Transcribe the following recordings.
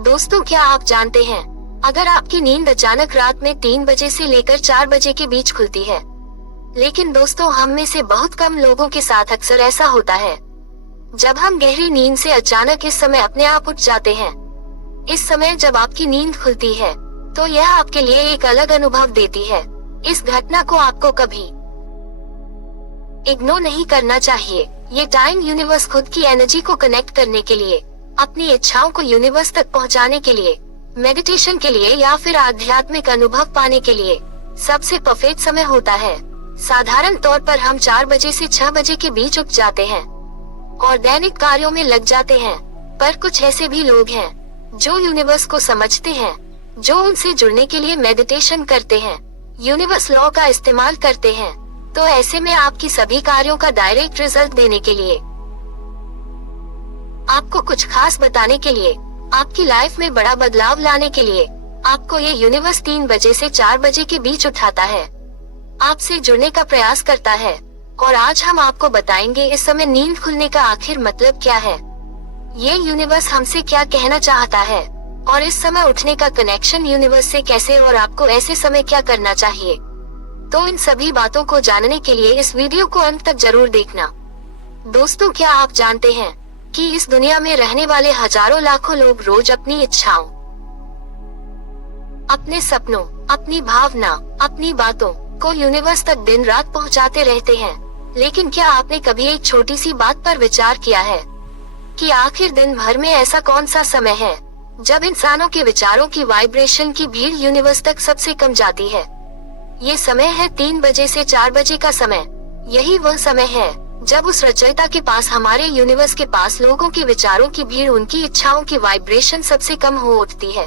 दोस्तों, क्या आप जानते हैं, अगर आपकी नींद अचानक रात में 3 बजे से लेकर 4 बजे के बीच खुलती है, लेकिन दोस्तों हम में से बहुत कम लोगों के साथ अक्सर ऐसा होता है। जब हम गहरी नींद से अचानक इस समय अपने आप उठ जाते हैं, इस समय जब आपकी नींद खुलती है, तो यह आपके लिए एक अलग अनुभव देती है। इस घटना को आपको कभी इग्नोर नहीं करना चाहिए। ये टाइम यूनिवर्स खुद की एनर्जी को कनेक्ट करने के लिए, अपनी इच्छाओं को यूनिवर्स तक पहुंचाने के लिए, मेडिटेशन के लिए या फिर आध्यात्मिक अनुभव पाने के लिए सबसे परफेक्ट समय होता है। साधारण तौर पर हम 4 बजे से 6 बजे के बीच उठ जाते हैं और दैनिक कार्यों में लग जाते हैं, पर कुछ ऐसे भी लोग हैं जो यूनिवर्स को समझते हैं, जो उनसे जुड़ने के लिए मेडिटेशन करते हैं, यूनिवर्स लॉ का इस्तेमाल करते हैं। तो ऐसे में आपकी सभी कार्यों का डायरेक्ट रिजल्ट देने के लिए, आपको कुछ खास बताने के लिए, आपकी लाइफ में बड़ा बदलाव लाने के लिए, आपको ये यूनिवर्स 3 बजे से 4 बजे के बीच उठाता है, आपसे जुड़ने का प्रयास करता है। और आज हम आपको बताएंगे इस समय नींद खुलने का आखिर मतलब क्या है, ये यूनिवर्स हमसे क्या कहना चाहता है, और इस समय उठने का कनेक्शन यूनिवर्स से कैसे, और आपको ऐसे समय क्या करना चाहिए। तो इन सभी बातों को जानने के लिए इस वीडियो को अंत तक जरूर देखना। दोस्तों, क्या आप जानते हैं कि इस दुनिया में रहने वाले हजारों लाखों लोग रोज अपनी इच्छाओं, अपने सपनों, अपनी भावना, अपनी बातों को यूनिवर्स तक दिन रात पहुंचाते रहते हैं। लेकिन क्या आपने कभी एक छोटी सी बात पर विचार किया है कि आखिर दिन भर में ऐसा कौन सा समय है जब इंसानों के विचारों की वाइब्रेशन की भीड़ यूनिवर्स तक सबसे कम जाती है? ये समय है 3 बजे से 4 बजे का समय। यही वह समय है जब उस रचयिता के पास, हमारे यूनिवर्स के पास, लोगों के विचारों की भीड़, उनकी इच्छाओं की वाइब्रेशन सबसे कम हो उठती है।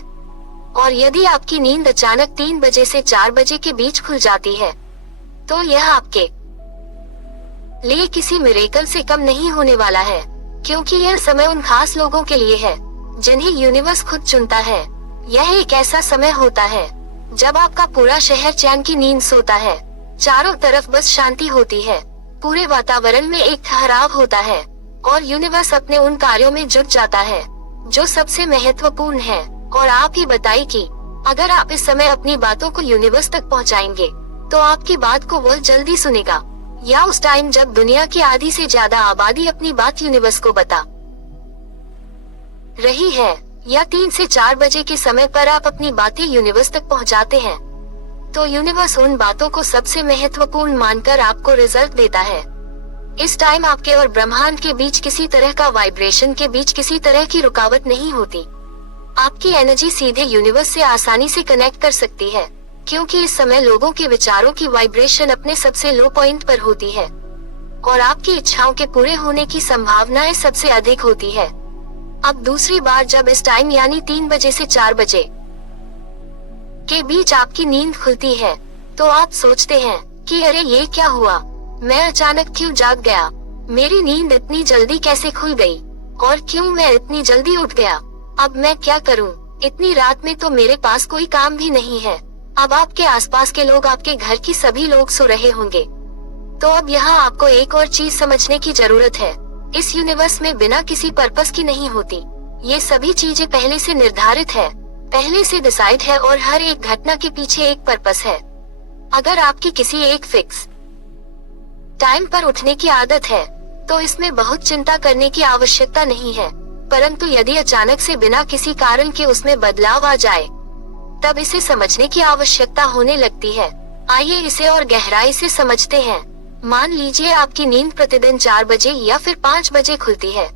और यदि आपकी नींद अचानक 3 बजे से 4 बजे के बीच खुल जाती है, तो यह आपके लिए किसी मिरेकल से कम नहीं होने वाला है, क्योंकि यह समय उन खास लोगों के लिए है जिन्हें यूनिवर्स खुद चुनता है। यह एक ऐसा समय होता है जब आपका पूरा शहर चैन की नींद सोता है, चारों तरफ बस शांति होती है, पूरे वातावरण में एक ठहराव होता है, और यूनिवर्स अपने उन कार्यों में जुट जाता है जो सबसे महत्वपूर्ण है। और आप ही बताइए कि अगर आप इस समय अपनी बातों को यूनिवर्स तक पहुंचाएंगे, तो आपकी बात को वह जल्दी सुनेगा, या उस टाइम जब दुनिया की आधी से ज्यादा आबादी अपनी बात यूनिवर्स को बता रही है, या 3 से 4 बजे के समय पर आप अपनी बातें यूनिवर्स तक पहुंचाते हैं, तो यूनिवर्स उन बातों को सबसे महत्वपूर्ण मानकर आपको रिजल्ट देता है। इस टाइम आपके और ब्रह्मांड के बीच किसी तरह का वाइब्रेशन के बीच किसी तरह की रुकावट नहीं होती। आपकी एनर्जी सीधे यूनिवर्स से आसानी से कनेक्ट कर सकती है, क्योंकि इस समय लोगों के विचारों की वाइब्रेशन अपने सबसे लो पॉइंट पर होती है, और आपकी इच्छाओं के पूरे होने की संभावनाएं सबसे अधिक होती है। अब दूसरी बार जब इस टाइम यानी 3 बजे से 4 बजे के बीच आपकी नींद खुलती है, तो आप सोचते हैं कि अरे ये क्या हुआ, मैं अचानक क्यों जाग गया, मेरी नींद इतनी जल्दी कैसे खुल गई, और क्यों मैं इतनी जल्दी उठ गया, अब मैं क्या करूं, इतनी रात में तो मेरे पास कोई काम भी नहीं है। अब आपके आसपास के लोग, आपके घर की सभी लोग सो रहे होंगे। तो अब यहाँ आपको एक और चीज समझने की जरूरत है, इस यूनिवर्स में बिना किसी पर्पस की नहीं होती। ये सभी चीजें पहले से निर्धारित है, पहले से डिसाइड है, और हर एक घटना के पीछे एक पर्पस है। अगर आपकी किसी एक फिक्स टाइम पर उठने की आदत है, तो इसमें बहुत चिंता करने की आवश्यकता नहीं है। परंतु यदि अचानक से बिना किसी कारण के उसमें बदलाव आ जाए, तब इसे समझने की आवश्यकता होने लगती है। आइए इसे और गहराई से समझते हैं। मान लीजिए आपकी नींद प्रतिदिन 4 बजे या फिर 5 बजे खुलती है,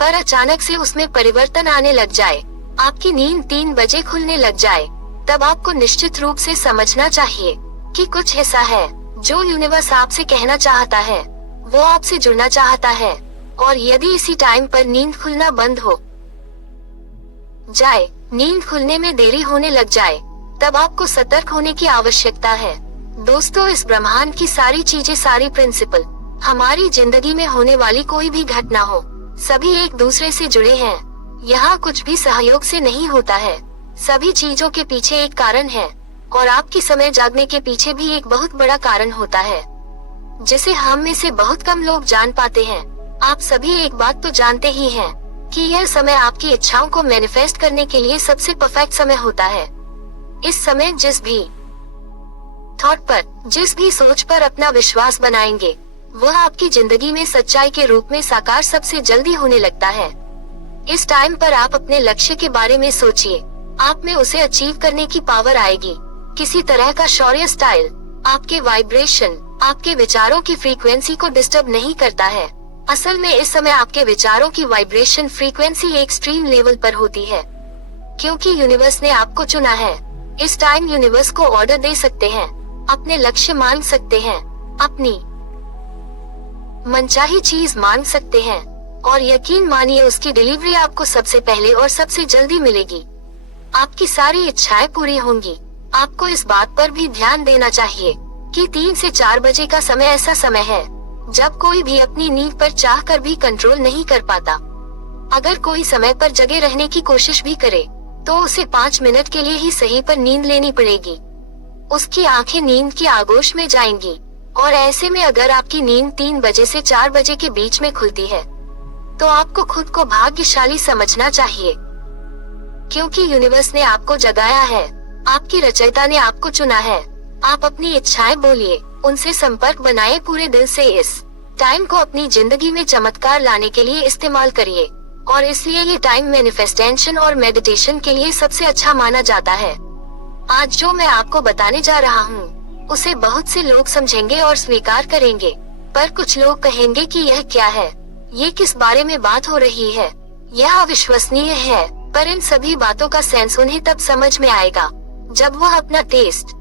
पर अचानक से उसमें परिवर्तन आने लग जाए, आपकी नींद 3 बजे खुलने लग जाए, तब आपको निश्चित रूप से समझना चाहिए कि कुछ ऐसा है जो यूनिवर्स आपसे कहना चाहता है, वो आपसे जुड़ना चाहता है। और यदि इसी टाइम पर नींद खुलना बंद हो जाए, नींद खुलने में देरी होने लग जाए, तब आपको सतर्क होने की आवश्यकता है। दोस्तों, इस ब्रह्मांड की सारी चीजें, सारी प्रिंसिपल, हमारी जिंदगी में होने वाली कोई भी घटना हो, सभी एक दूसरे से जुड़े हैं। यहाँ कुछ भी सहयोग से नहीं होता है, सभी चीजों के पीछे एक कारण है, और आपकी समय जागने के पीछे भी एक बहुत बड़ा कारण होता है, जिसे हम में से बहुत कम लोग जान पाते हैं। आप सभी एक बात तो जानते ही हैं कि यह समय आपकी इच्छाओं को मैनिफेस्ट करने के लिए सबसे परफेक्ट समय होता है। इस समय जिस भी थॉट पर, जिस भी सोच पर अपना विश्वास बनाएंगे, वह आपकी जिंदगी में सच्चाई के रूप में साकार सबसे जल्दी होने लगता है। इस टाइम पर आप अपने लक्ष्य के बारे में सोचिए, आप में उसे अचीव करने की पावर आएगी। किसी तरह का शौर्य स्टाइल आपके वाइब्रेशन, आपके विचारों की फ्रीक्वेंसी को डिस्टर्ब नहीं करता है। असल में इस समय आपके विचारों की वाइब्रेशन फ्रीक्वेंसी एक एक्सट्रीम लेवल पर होती है, क्योंकि यूनिवर्स ने आपको चुना है। इस टाइम यूनिवर्स को ऑर्डर दे सकते हैं, अपने लक्ष्य मांग सकते हैं, अपनी मनचाही चीज मांग सकते हैं, और यकीन मानिए उसकी डिलीवरी आपको सबसे पहले और सबसे जल्दी मिलेगी। आपकी सारी इच्छाएं पूरी होंगी। आपको इस बात पर भी ध्यान देना चाहिए कि 3 से 4 बजे का समय ऐसा समय है जब कोई भी अपनी नींद पर चाहकर भी कंट्रोल नहीं कर पाता। अगर कोई समय पर जगे रहने की कोशिश भी करे तो उसे 5 मिनट के लिए ही सही पर नींद लेनी पड़ेगी। उसकी आंखें नींद की आगोश में जाएंगी, और ऐसे में अगर आपकी नींद 3 बजे से 4 बजे के बीच में खुलती है तो आपको खुद को भाग्यशाली समझना चाहिए, क्योंकि यूनिवर्स ने आपको जगाया है, आपकी रचयिता ने आपको चुना है। आप अपनी इच्छाएं बोलिए, उनसे संपर्क बनाए पूरे दिल से। इस टाइम को अपनी जिंदगी में चमत्कार लाने के लिए इस्तेमाल करिए, और इसलिए ये टाइम मैनिफेस्टेशन और मेडिटेशन के लिए सबसे अच्छा माना जाता है। आज जो मैं आपको बताने जा रहा हूँ उसे बहुत से लोग समझेंगे और स्वीकार करेंगे, पर कुछ लोग कहेंगे कि यह क्या है, ये किस बारे में बात हो रही है, यह अविश्वसनीय है। पर इन सभी बातों का सेंस उन्हें तब समझ में आएगा जब वह अपना टेस्ट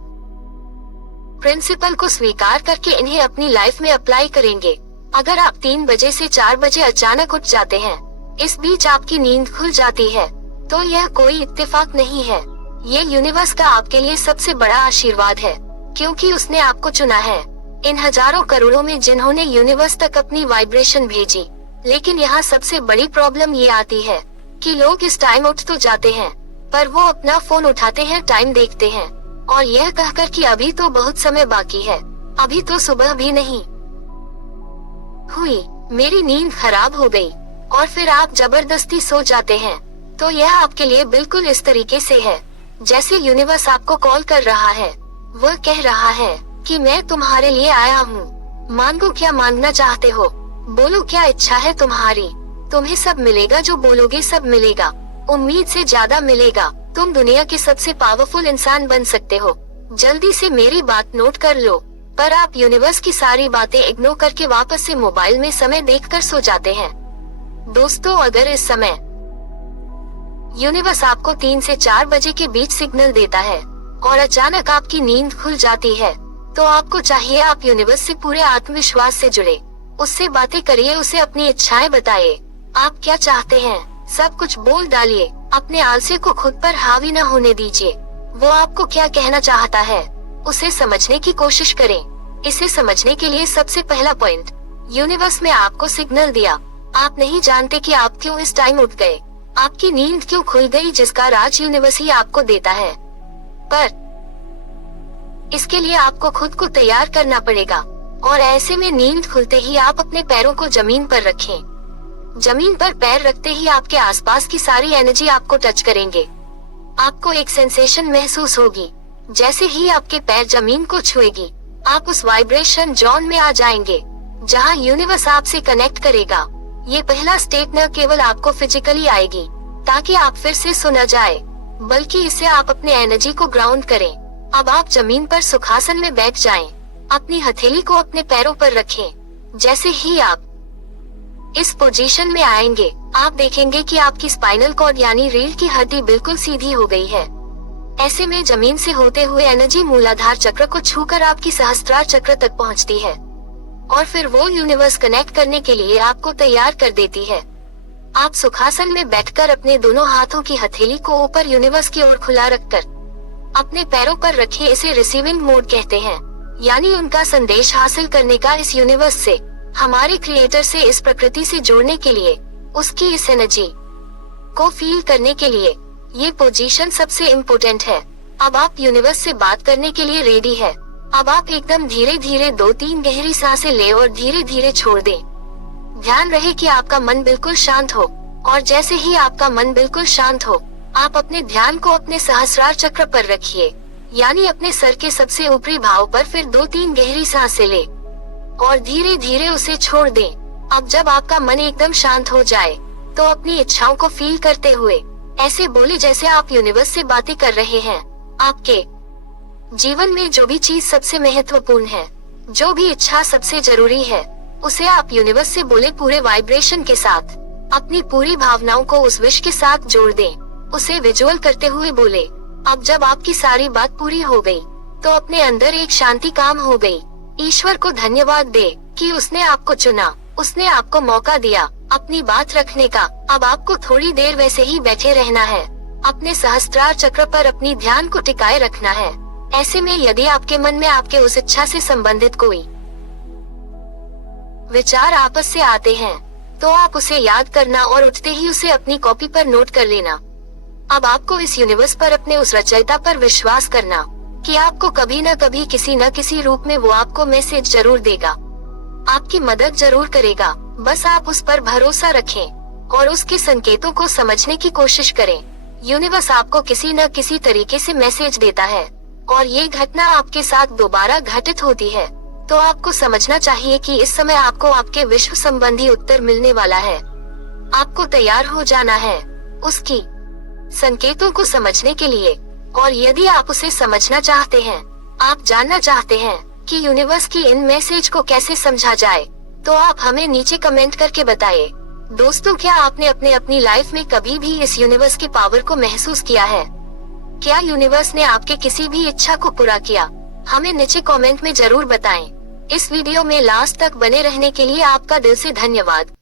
प्रिंसिपल को स्वीकार करके इन्हें अपनी लाइफ में अप्लाई करेंगे। अगर आप 3 बजे से 4 बजे अचानक उठ जाते हैं, इस बीच आपकी नींद खुल जाती है, तो यह कोई इत्तेफाक नहीं है। ये यूनिवर्स का आपके लिए सबसे बड़ा आशीर्वाद है, क्योंकि उसने आपको चुना है। इन हजारों करोड़ों में जिन्होंने यूनिवर्स तक अपनी वाइब्रेशन भेजी, लेकिन यहाँ सबसे बड़ी प्रॉब्लम ये आती है कि लोग इस टाइम उठ तो जाते हैं, पर वो अपना फोन उठाते हैं, टाइम देखते हैं, और यह कहकर कि अभी तो बहुत समय बाकी है, अभी तो सुबह भी नहीं हुई, मेरी नींद खराब हो गई, और फिर आप जबरदस्ती सो जाते हैं। तो यह आपके लिए बिल्कुल इस तरीके से है जैसे यूनिवर्स आपको कॉल कर रहा है। वह कह रहा है कि मैं तुम्हारे लिए आया हूँ, मांगो क्या मांगना चाहते हो, बोलो क्या इच्छा है तुम्हारी, तुम्हें सब मिलेगा, जो बोलोगे सब मिलेगा, उम्मीद से ज्यादा मिलेगा। तुम दुनिया के सबसे पावरफुल इंसान बन सकते हो। जल्दी से मेरी बात नोट कर लो। पर आप यूनिवर्स की सारी बातें इग्नोर करके वापस से मोबाइल में समय देखकर सो जाते हैं। दोस्तों, अगर इस समय यूनिवर्स आपको 3 से 4 बजे के बीच सिग्नल देता है और अचानक आपकी नींद खुल जाती है, तो आपको चाहिए आप यूनिवर्स से पूरे आत्मविश्वास से जुड़े, उससे बातें करिए, उसे अपनी इच्छाएं बताइए, आप क्या चाहते हैं सब कुछ बोल डालिए। अपने आलस्य को खुद पर हावी न होने दीजिए। वो आपको क्या कहना चाहता है उसे समझने की कोशिश करें। इसे समझने के लिए सबसे पहला पॉइंट, यूनिवर्स में आपको सिग्नल दिया। आप नहीं जानते कि आप क्यों इस टाइम उठ गए, आपकी नींद क्यों खुल गई, जिसका राज यूनिवर्स ही आपको देता है। पर इसके लिए आपको खुद को तैयार करना पड़ेगा, और ऐसे में नींद खुलते ही आप अपने पैरों को जमीन पर रखें। जमीन पर पैर रखते ही आपके आसपास की सारी एनर्जी आपको टच करेंगे। आपको एक सेंसेशन महसूस होगी। जैसे ही आपके पैर जमीन को छुएगी, आप उस वाइब्रेशन जोन में आ जाएंगे जहां यूनिवर्स आपसे कनेक्ट करेगा। ये पहला स्टेट न केवल आपको फिजिकली आएगी ताकि आप फिर से सो न जाए, बल्कि इससे आप अपने एनर्जी को ग्राउंड करें। अब आप जमीन पर सुखासन में बैठ जाएं। अपनी हथेली को अपने पैरों पर रखें। जैसे ही आप इस पोजीशन में आएंगे, आप देखेंगे कि आपकी स्पाइनल कॉर्ड यानी रीढ़ की हड्डी बिल्कुल सीधी हो गई है। ऐसे में जमीन से होते हुए एनर्जी मूलाधार चक्र को छूकर आपकी सहस्त्रार चक्र तक पहुंचती है, और फिर वो यूनिवर्स कनेक्ट करने के लिए आपको तैयार कर देती है। आप सुखासन में बैठकर अपने दोनों हाथों की हथेली को ऊपर यूनिवर्स की ओर खुला रखकर अपने पैरों पर रखिए। इसे रिसीविंग मोड कहते हैं, यानी उनका संदेश हासिल करने का। इस यूनिवर्स से, हमारे क्रिएटर से, इस प्रकृति से जोड़ने के लिए, उसकी इस एनर्जी को फील करने के लिए ये पोजीशन सबसे इम्पोर्टेंट है। अब आप यूनिवर्स से बात करने के लिए रेडी है। अब आप एकदम धीरे धीरे 2-3 गहरी सांसें ले और धीरे धीरे छोड़ दें। ध्यान रहे कि आपका मन बिल्कुल शांत हो और जैसे ही आपका मन बिल्कुल शांत हो, आप अपने ध्यान को अपने सहस्रार चक्र पर रखिए, यानी अपने सर के सबसे ऊपरी भाव पर। फिर 2-3 गहरी सांसें ले और धीरे धीरे उसे छोड़ दें। अब जब आपका मन एकदम शांत हो जाए, तो अपनी इच्छाओं को फील करते हुए ऐसे बोले जैसे आप यूनिवर्स से बातें कर रहे हैं। आपके जीवन में जो भी चीज सबसे महत्वपूर्ण है, जो भी इच्छा सबसे जरूरी है, उसे आप यूनिवर्स से बोले पूरे वाइब्रेशन के साथ। अपनी पूरी भावनाओं को उस विश के साथ जोड़ दें। उसे विजुअल करते हुए बोले। अब जब आपकी सारी बात पूरी हो गई, तो अपने अंदर एक शांति काम हो गई। ईश्वर को धन्यवाद दे कि उसने आपको चुना, उसने आपको मौका दिया अपनी बात रखने का। अब आपको थोड़ी देर वैसे ही बैठे रहना है, अपने सहस्त्रार चक्र पर अपनी ध्यान को टिकाए रखना है। ऐसे में यदि आपके मन में आपके उस इच्छा से संबंधित कोई विचार आपस से आते हैं, तो आप उसे याद करना और उठते ही उसे अपनी कॉपी पर नोट कर लेना। अब आपको इस यूनिवर्स पर, अपने उस रचयिता पर विश्वास करना कि आपको कभी न कभी किसी न किसी रूप में वो आपको मैसेज जरूर देगा, आपकी मदद जरूर करेगा। बस आप उस पर भरोसा रखें और उसके संकेतों को समझने की कोशिश करें। यूनिवर्स आपको किसी न किसी तरीके से मैसेज देता है और ये घटना आपके साथ दोबारा घटित होती है, तो आपको समझना चाहिए कि इस समय आपको आपके विश्व संबंधी उत्तर मिलने वाला है। आपको तैयार हो जाना है उसकी संकेतों को समझने के लिए। और यदि आप उसे समझना चाहते हैं, आप जानना चाहते हैं कि यूनिवर्स की इन मैसेज को कैसे समझा जाए, तो आप हमें नीचे कमेंट करके बताइए। दोस्तों, क्या आपने अपनी लाइफ में कभी भी इस यूनिवर्स की पावर को महसूस किया है? क्या यूनिवर्स ने आपके किसी भी इच्छा को पूरा किया? हमें नीचे कमेंट में जरूर बताएं। इस वीडियो में लास्ट तक बने रहने के लिए आपका दिल से धन्यवाद।